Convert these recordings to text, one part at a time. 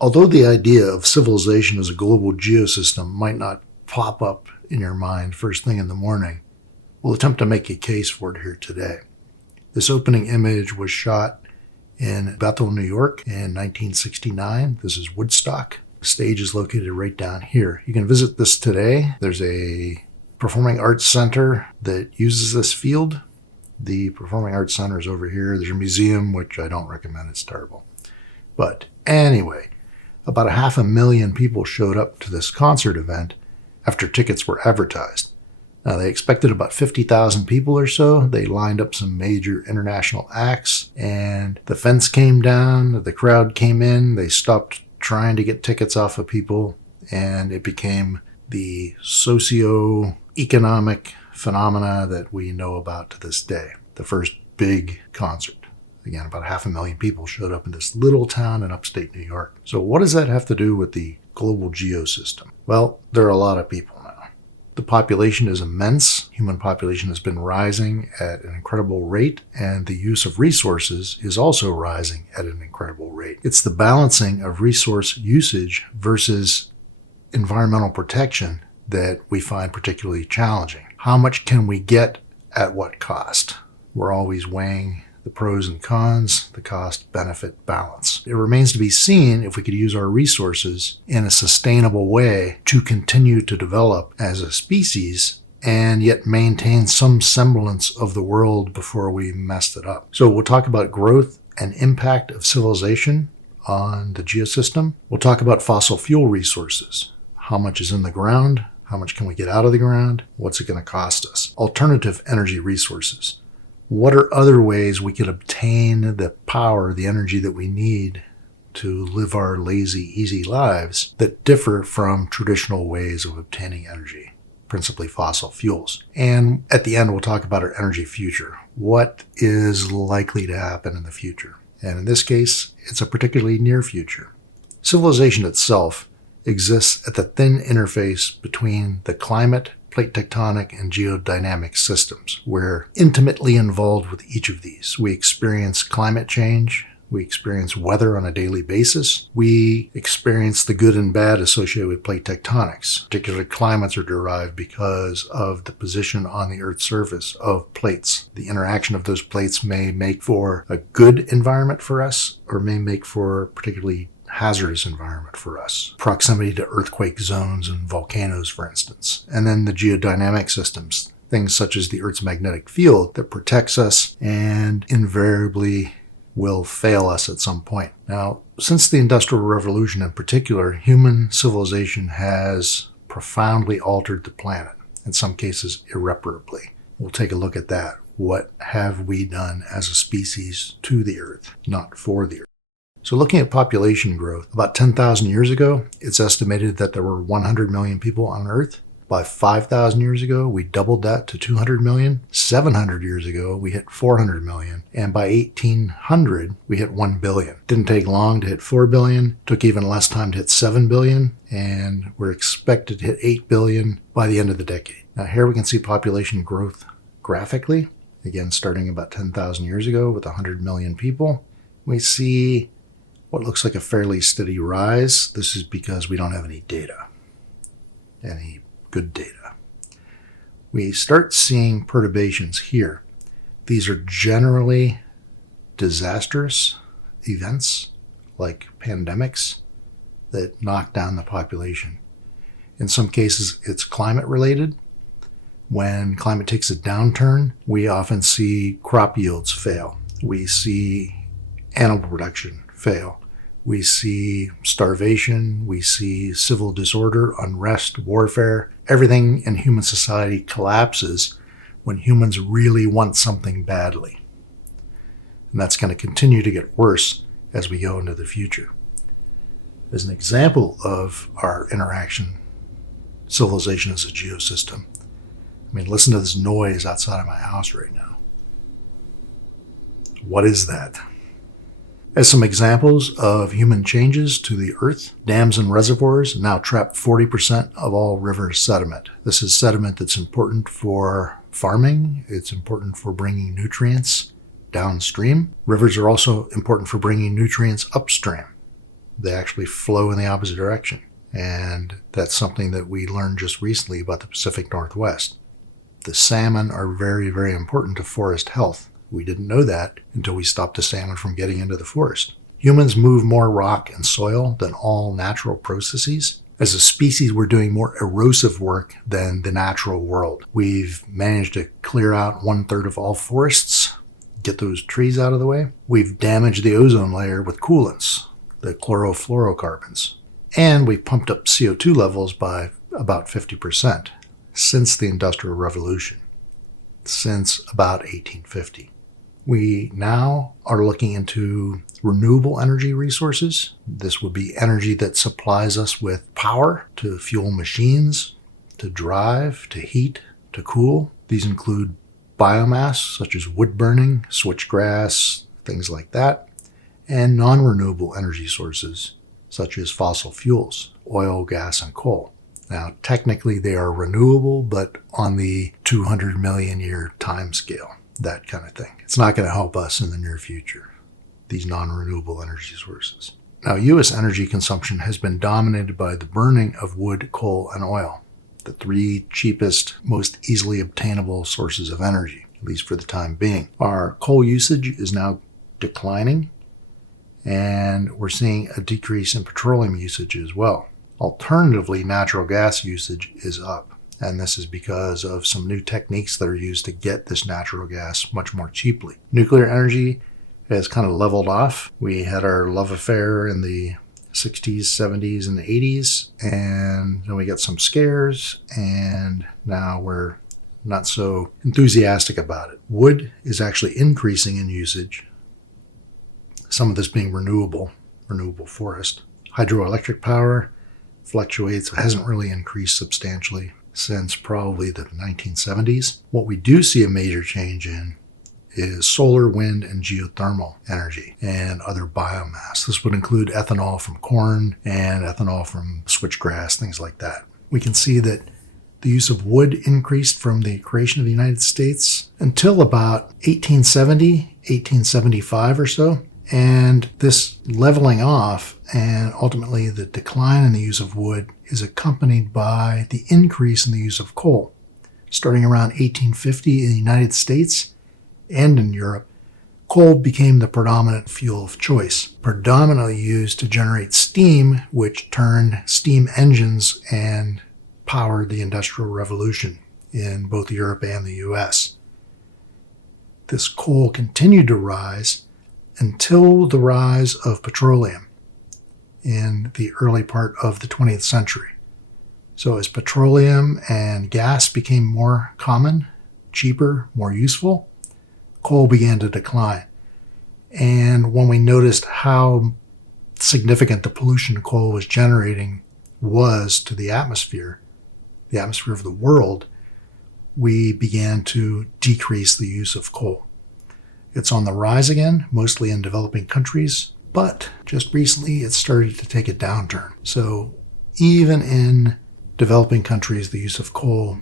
Although the idea of civilization as a global geosystem might not pop up in your mind first thing in the morning, we'll attempt to make a case for it here today. This opening image was shot in Bethel, New York in 1969. This is Woodstock. The stage is located right down here. You can visit this today. There's a performing arts center that uses this field. The performing arts center is over here. There's a museum, which I don't recommend. It's terrible. But anyway, about 500,000 people showed up to this concert event after tickets were advertised. Now, they expected about 50,000 people or so. They lined up some major international acts, and the fence came down, the crowd came in, they stopped trying to get tickets off of people, and it became the socio-economic phenomena that we know about to this day. The first big concert. Again, about 500,000 people showed up in this little town in upstate New York. So what does that have to do with the global geosystem? Well, there are a lot of people now. The population is immense. Human population has been rising at an incredible rate, and the use of resources is also rising at an incredible rate. It's the balancing of resource usage versus environmental protection that we find particularly challenging. How much can we get at what cost? We're always weighing the pros and cons, the cost-benefit balance. It remains to be seen if we could use our resources in a sustainable way to continue to develop as a species and yet maintain some semblance of the world before we messed it up. So we'll talk about growth and impact of civilization on the geosystem. We'll talk about fossil fuel resources. How much is in the ground? How much can we get out of the ground? What's it going to cost us? Alternative energy resources. What are other ways we could obtain the power, the energy that we need to live our lazy, easy lives that differ from traditional ways of obtaining energy, principally fossil fuels? And at the end, we'll talk about our energy future. What is likely to happen in the future? And in this case, it's a particularly near future. Civilization itself exists at the thin interface between the climate, plate tectonic, and geodynamic systems. We're intimately involved with each of these. We experience climate change. We experience weather on a daily basis. We experience the good and bad associated with plate tectonics. Particular climates are derived because of the position on the Earth's surface of plates. The interaction of those plates may make for a good environment for us, or may make for a particularly hazardous environment for us. Proximity to earthquake zones and volcanoes, for instance. And then the geodynamic systems, things such as the Earth's magnetic field that protects us and invariably will fail us at some point. Now, since the Industrial Revolution in particular, human civilization has profoundly altered the planet, in some cases irreparably. We'll take a look at that. What have we done as a species to the Earth, not for the Earth? So looking at population growth, about 10,000 years ago, it's estimated that there were 100 million people on Earth. By 5,000 years ago, we doubled that to 200 million. 700 years ago, we hit 400 million. And by 1800, we hit 1 billion. Didn't take long to hit 4 billion. Took even less time to hit 7 billion. And we're expected to hit 8 billion by the end of the decade. Now here we can see population growth graphically. Again, starting about 10,000 years ago with 100 million people. We see what looks like a fairly steady rise. This is because we don't have any data, any good data. We start seeing perturbations here. These are generally disastrous events like pandemics that knock down the population. In some cases, it's climate related. When climate takes a downturn, we often see crop yields fail. We see animal production fail. We see starvation, we see civil disorder, unrest, warfare. Everything in human society collapses when humans really want something badly. And that's going to continue to get worse as we go into the future. As an example of our interaction, civilization as a geosystem, I mean, listen to this noise outside of my house right now. What is that? As some examples of human changes to the Earth, dams and reservoirs now trap 40% of all river sediment. This is sediment that's important for farming. It's important for bringing nutrients downstream. Rivers are also important for bringing nutrients upstream. they actually flow in the opposite direction. And that's something that we learned just recently about the Pacific Northwest. The salmon are very, very important to forest health. We didn't know that until we stopped the salmon from getting into the forest. Humans move more rock and soil than all natural processes. As a species, we're doing more erosive work than the natural world. We've managed to clear out 1/3 of all forests, get those trees out of the way. We've damaged the ozone layer with coolants, the chlorofluorocarbons. And we've pumped up CO2 levels by about 50% since the Industrial Revolution, since about 1850. We now are looking into renewable energy resources. This would be energy that supplies us with power to fuel machines, to drive, to heat, to cool. These include biomass, such as wood burning, switchgrass, things like that, and non-renewable energy sources, such as fossil fuels, oil, gas, and coal. Now, technically they are renewable, but on the 200 million year time scale, that kind of thing. It's not going to help us in the near future, these non-renewable energy sources. Now, U.S. energy consumption has been dominated by the burning of wood, coal, and oil, the 3 cheapest, most easily obtainable sources of energy, at least for the time being. Our coal usage is now declining, and we're seeing a decrease in petroleum usage as well. Alternatively, natural gas usage is up, and this is because of some new techniques that are used to get this natural gas much more cheaply. Nuclear energy has kind of leveled off. We had our love affair in the 60s, 70s, and the 80s, and then we got some scares, and now we're not so enthusiastic about it. Wood is actually increasing in usage, some of this being renewable forest. Hydroelectric power fluctuates, hasn't really increased substantially since probably the 1970s. What we do see a major change in is solar, wind, and geothermal energy and other biomass. This would include ethanol from corn and ethanol from switchgrass, things like that. We can see that the use of wood increased from the creation of the United States until about 1870, 1875 or so. And this leveling off and ultimately the decline in the use of wood is accompanied by the increase in the use of coal. Starting around 1850 in the United States and in Europe, coal became the predominant fuel of choice, predominantly used to generate steam, which turned steam engines and powered the Industrial Revolution in both Europe and the US. This coal continued to rise until the rise of petroleum in the early part of the 20th century. So as petroleum and gas became more common, cheaper, more useful, coal began to decline. And when we noticed how significant the pollution coal was generating was to the atmosphere of the world, we began to decrease the use of coal. It's on the rise again, mostly in developing countries, but just recently it started to take a downturn. So even in developing countries, the use of coal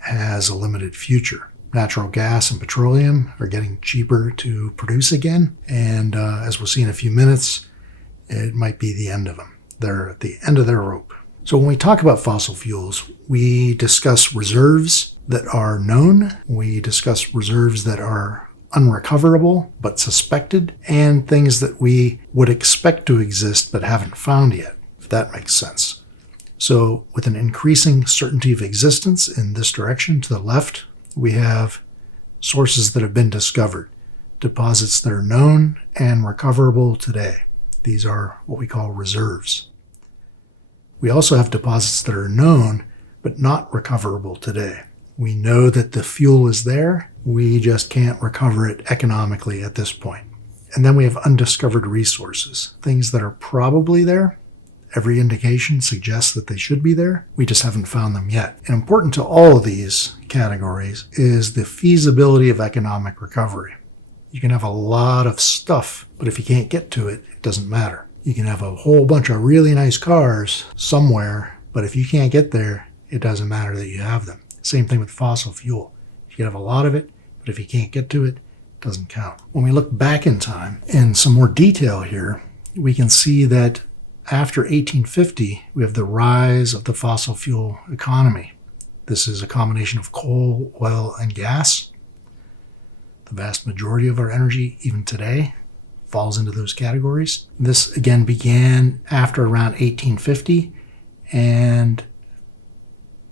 has a limited future. Natural gas and petroleum are getting cheaper to produce again, and as we'll see in a few minutes, it might be the end of them. They're at the end of their rope. So when we talk about fossil fuels, we discuss reserves that are known, we discuss reserves that are unrecoverable but suspected, and things that we would expect to exist but haven't found yet, if that makes sense. So with an increasing certainty of existence in this direction to the left, we have sources that have been discovered, deposits that are known and recoverable today. These are what we call reserves. We also have deposits that are known but not recoverable today. We know that the fuel is there, we just can't recover it economically at this point. And then we have undiscovered resources, things that are probably there. Every indication suggests that they should be there. We just haven't found them yet. And important to all of these categories is the feasibility of economic recovery. You can have a lot of stuff, but if you can't get to it, it doesn't matter. You can have a whole bunch of really nice cars somewhere, but if you can't get there, it doesn't matter that you have them. Same thing with fossil fuel. You can have a lot of it, but if you can't get to it, it doesn't count. When we look back in time in some more detail here, we can see that after 1850, we have the rise of the fossil fuel economy. This is a combination of coal, oil, and gas. The vast majority of our energy, even today, falls into those categories. This again began after around 1850 and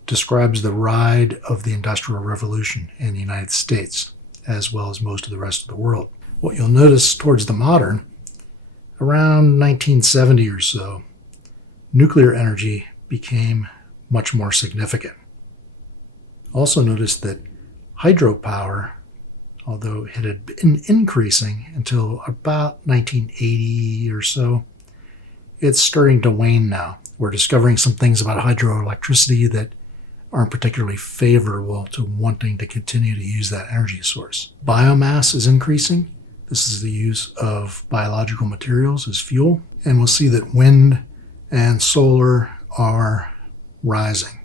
describes the ride of the Industrial Revolution in the United States, as well as most of the rest of the world. What you'll notice towards the modern, around 1970 or so, nuclear energy became much more significant. Also notice that hydropower, although it had been increasing until about 1980 or so, it's starting to wane now. We're discovering some things about hydroelectricity that aren't particularly favorable to wanting to continue to use that energy source. Biomass is increasing. This is the use of biological materials as fuel. And we'll see that wind and solar are rising,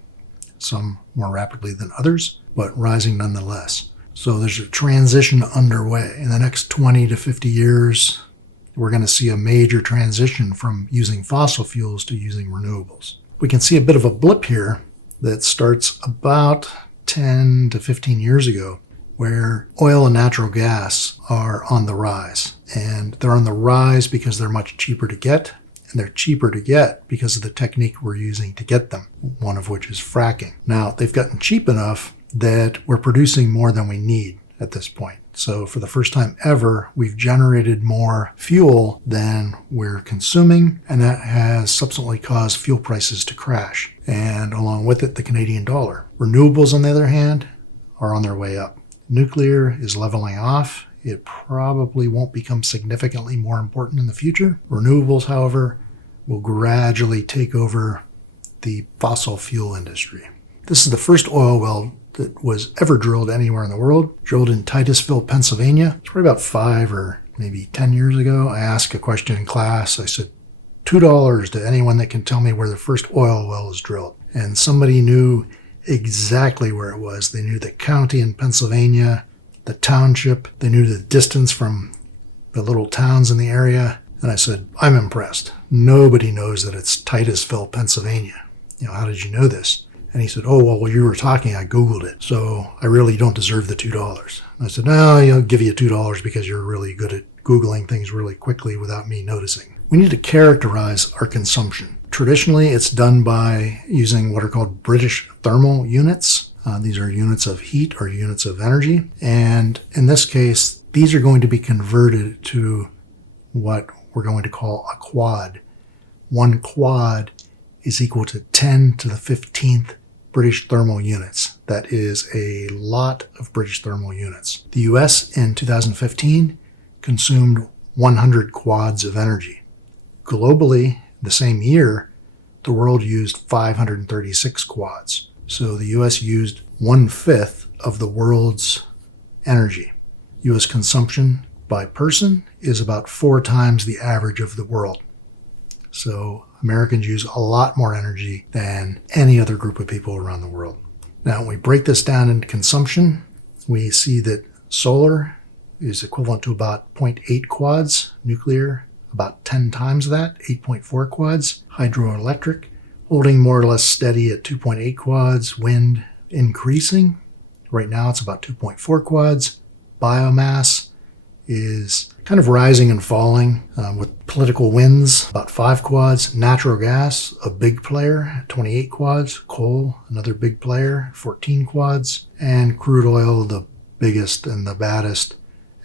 some more rapidly than others, but rising nonetheless. So there's a transition underway. In the next 20 to 50 years, we're going to see a major transition from using fossil fuels to using renewables. We can see a bit of a blip here that starts about 10 to 15 years ago, where oil and natural gas are on the rise. And they're on the rise because they're much cheaper to get, and they're cheaper to get because of the technique we're using to get them, one of which is fracking. Now, they've gotten cheap enough that we're producing more than we need at this point. So for the first time ever, we've generated more fuel than we're consuming, and that has subsequently caused fuel prices to crash. And along with it, the Canadian dollar. Renewables, on the other hand, are on their way up. Nuclear is leveling off. It probably won't become significantly more important in the future. Renewables, however, will gradually take over the fossil fuel industry. This is the first oil well that was ever drilled anywhere in the world, drilled in Titusville, Pennsylvania. It's probably about 5 or maybe 10 years ago. I asked a question in class. I said, $2 to anyone that can tell me where the first oil well was drilled. And somebody knew exactly where it was. They knew the county in Pennsylvania, the township. They knew the distance from the little towns in the area. And I said, I'm impressed. Nobody knows that it's Titusville, Pennsylvania. How did you know this? And he said, oh, well, while you were talking, I Googled it. So I really don't deserve the $2. And I said, no, I'll give you $2 because you're really good at Googling things really quickly without me noticing. We need to characterize our consumption. Traditionally, it's done by using what are called British thermal units. These are units of heat or units of energy. And in this case, these are going to be converted to what we're going to call a quad. 1 quad is equal to 10 to the 15th British thermal units. That is a lot of British thermal units. The US in 2015 consumed 100 quads of energy. Globally, the same year, the world used 536 quads. So the US used 1/5 of the world's energy. US consumption by person is about 4 times the average of the world. So Americans use a lot more energy than any other group of people around the world. Now, when we break this down into consumption, we see that solar is equivalent to about 0.8 quads, nuclear about 10 times that, 8.4 quads, hydroelectric holding more or less steady at 2.8 quads, wind increasing. Right now it's about 2.4 quads. Biomass is kind of rising and falling with political winds, about 5 quads. Natural gas, a big player, 28 quads. Coal, another big player, 14 quads. And crude oil, the biggest and the baddest,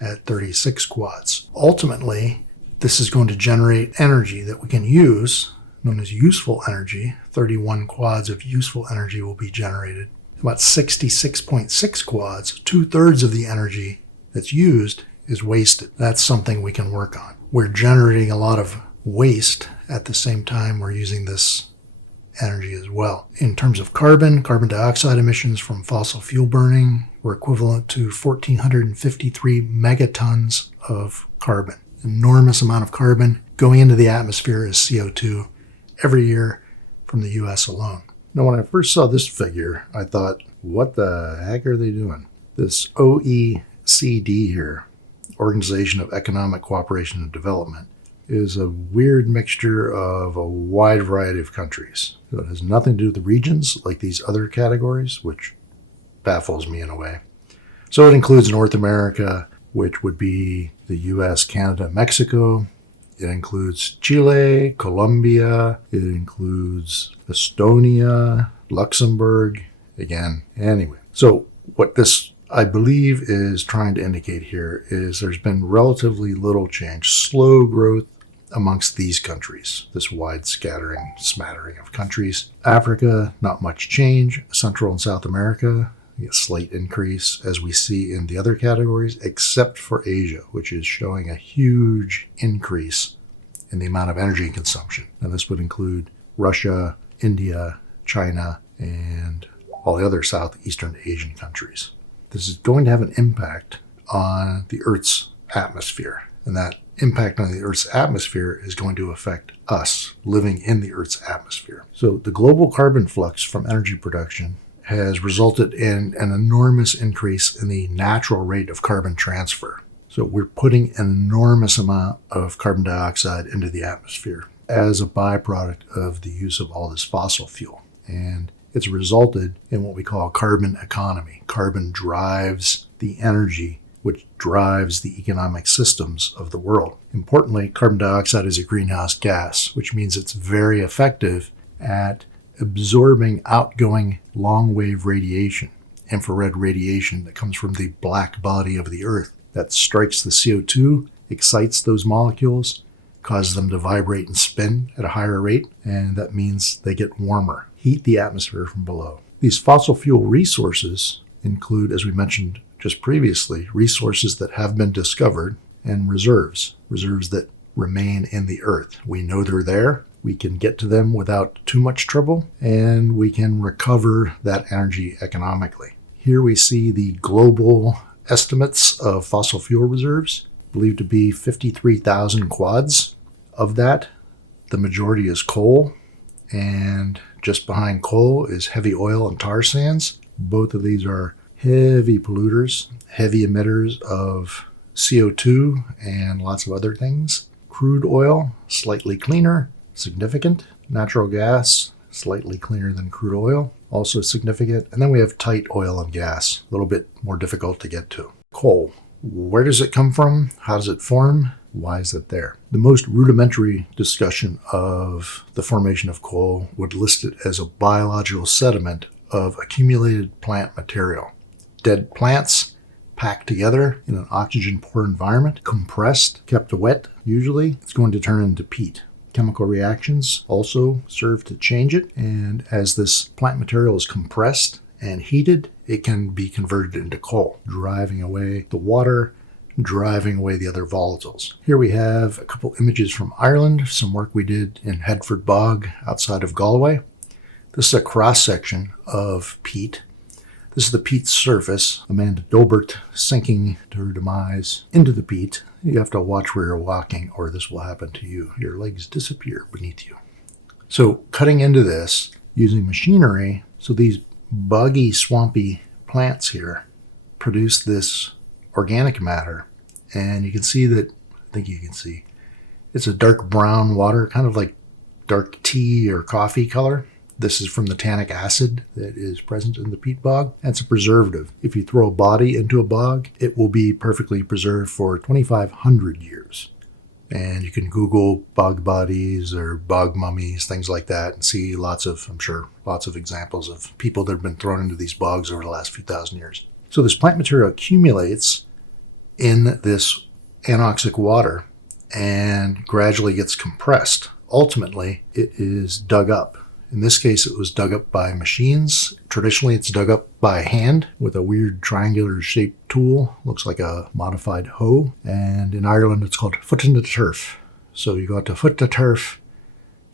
at 36 quads. Ultimately, this is going to generate energy that we can use, known as useful energy. 31 quads of useful energy will be generated. About 66.6 quads, 2/3 of the energy that's used, is wasted. That's something we can work on. We're generating a lot of waste at the same time we're using this energy as well. In terms of carbon dioxide emissions from fossil fuel burning were equivalent to 1,453 megatons of carbon. Enormous amount of carbon going into the atmosphere as CO2 every year from the US alone. Now, when I first saw this figure, I thought, what the heck are they doing? This OECD here, Organization of Economic Cooperation and Development, is a weird mixture of a wide variety of countries. So it has nothing to do with the regions like these other categories, which baffles me in a way. So it includes North America, which would be the US, Canada, Mexico. It includes Chile, Colombia. It includes Estonia, Luxembourg. Again, anyway. So what this, I believe, is trying to indicate here is there's been relatively little change, slow growth amongst these countries, this wide smattering of countries. Africa, not much change. Central and South America, a slight increase, as we see in the other categories, except for Asia, which is showing a huge increase in the amount of energy consumption. And this would include Russia, India, China, and all the other Southeastern Asian countries. This is going to have an impact on the Earth's atmosphere. And that impact on the Earth's atmosphere is going to affect us living in the Earth's atmosphere. So the global carbon flux from energy production has resulted in an enormous increase in the natural rate of carbon transfer. So we're putting an enormous amount of carbon dioxide into the atmosphere as a byproduct of the use of all this fossil fuel. And it's resulted in what we call a carbon economy. Carbon drives the energy which drives the economic systems of the world. Importantly, carbon dioxide is a greenhouse gas, which means it's very effective at absorbing outgoing long-wave radiation, infrared radiation that comes from the black body of the Earth that strikes the CO2, excites those molecules, causes them to vibrate and spin at a higher rate, and that means they get warmer, heat the atmosphere from below. These fossil fuel resources include, as we mentioned just previously, resources that have been discovered and reserves that remain in the Earth. We know they're there. We can get to them without too much trouble, and we can recover that energy economically. Here we see the global estimates of fossil fuel reserves, believed to be 53,000 quads. Of that, the majority is coal, and just behind coal is heavy oil and tar sands. Both of these are heavy polluters, heavy emitters of CO2 and lots of other things. Crude oil, slightly cleaner, significant. Natural gas, slightly cleaner than crude oil, also significant. And then we have tight oil and gas, a little bit more difficult to get to. Coal, where does it come from? How does it form? Why is it there? The most rudimentary discussion of the formation of coal would list it as a biological sediment of accumulated plant material. Dead plants packed together in an oxygen-poor environment, compressed, kept wet usually, it's going to turn into peat. Chemical reactions also serve to change it, and as this plant material is compressed and heated, it can be converted into coal, driving away the water, driving away the other volatiles. Here we have a couple images from Ireland, some work we did in Headford Bog outside of Galway. This is a cross-section of peat. This is the peat surface. Amanda Dolbert sinking to her demise into the peat. You have to watch where you're walking or this will happen to you. Your legs disappear beneath you. So cutting into this using machinery, so these boggy, swampy plants here produce this organic matter. And you can see that, I think you can see, it's a dark brown water, kind of like dark tea or coffee color. This is from the tannic acid that is present in the peat bog. And it's a preservative. If you throw a body into a bog, it will be perfectly preserved for 2,500 years. And you can Google bog bodies or bog mummies, things like that, and see lots of examples of people that have been thrown into these bogs over the last few thousand years. So this plant material accumulates in this anoxic water and gradually gets compressed. Ultimately, it is dug up. In this case, it was dug up by machines. Traditionally, it's dug up by hand with a weird triangular shaped tool. Looks like a modified hoe. And in Ireland, it's called foot in the turf. So you go out to foot the turf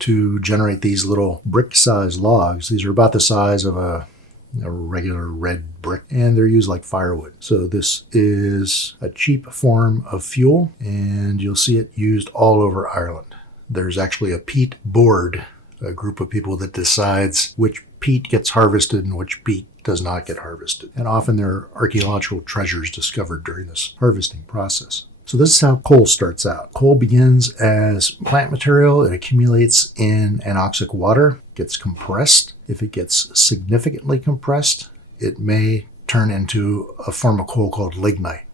to generate these little brick-sized logs. These are about the size of a regular red brick, and they're used like firewood. So this is a cheap form of fuel, and you'll see it used all over Ireland. There's actually a peat board, a group of people that decides which peat gets harvested and which peat does not get harvested. And often there are archaeological treasures discovered during this harvesting process. So this is how coal starts out. Coal begins as plant material. It accumulates in anoxic water, gets compressed. If it gets significantly compressed, it may turn into a form of coal called lignite.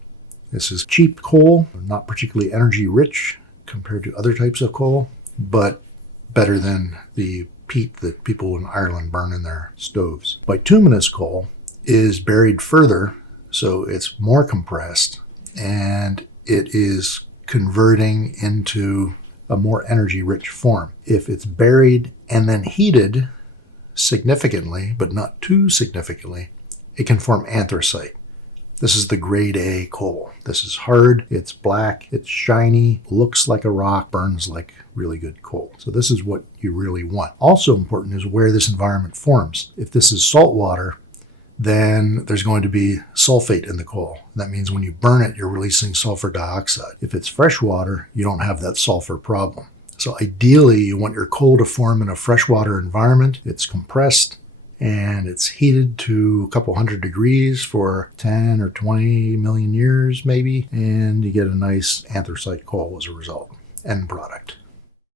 This is cheap coal, not particularly energy rich compared to other types of coal, but better than the peat that people in Ireland burn in their stoves. Bituminous coal is buried further, so it's more compressed, and it is converting into a more energy-rich form. If it's buried and then heated significantly, but not too significantly, it can form anthracite. This is the grade A coal. This is hard, it's black, it's shiny, looks like a rock, burns like really good coal. So this is what you really want. Also important is where this environment forms. If this is salt water, then there's going to be sulfate in the coal. That means when you burn it, you're releasing sulfur dioxide. If it's fresh water, you don't have that sulfur problem. So ideally, you want your coal to form in a freshwater environment. It's compressed and it's heated to a couple hundred degrees for 10 or 20 million years maybe, and you get a nice anthracite coal as a result, end product.